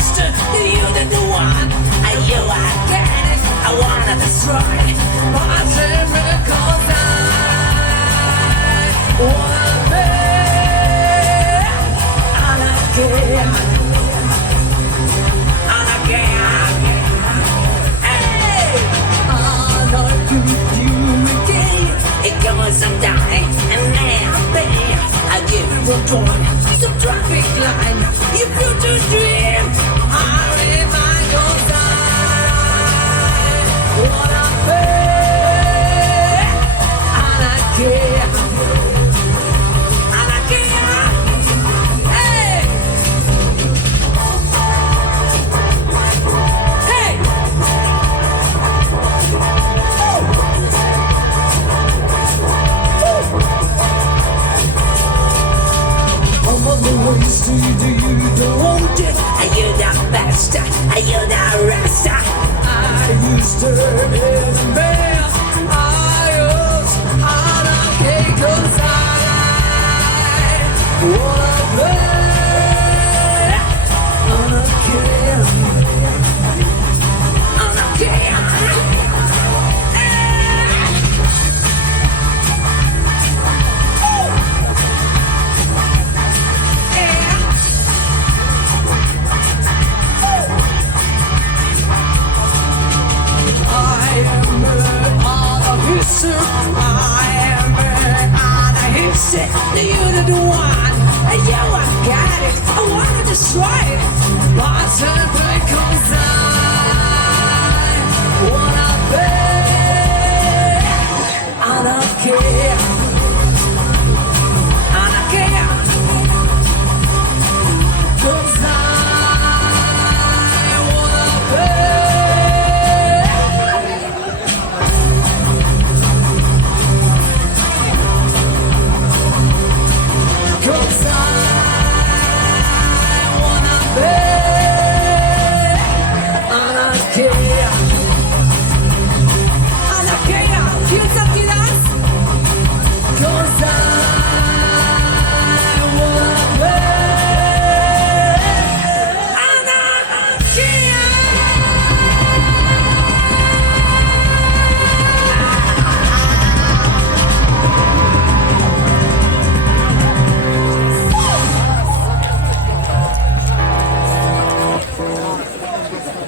best. You're the one. You I get it. I wanna destroy my miracles. I wanna be Anarchy. Anarchy. Hey, Anarchy with you again. It goes and die, and now, baby, I give you a joy. Some traffic line, you feel to dream. I remind your side. Wanna be Anarchy. Anarchy. Hey. Hey. I'm on the way, see you don't it. Are you the best? Are you the rest? I used to be the best. I used Anarchy 'cause I wanna play Anarchy. Anarchy. You're the one, and you I got it. I wanna destroy it, but simply 'cause I wanna be Anarchy.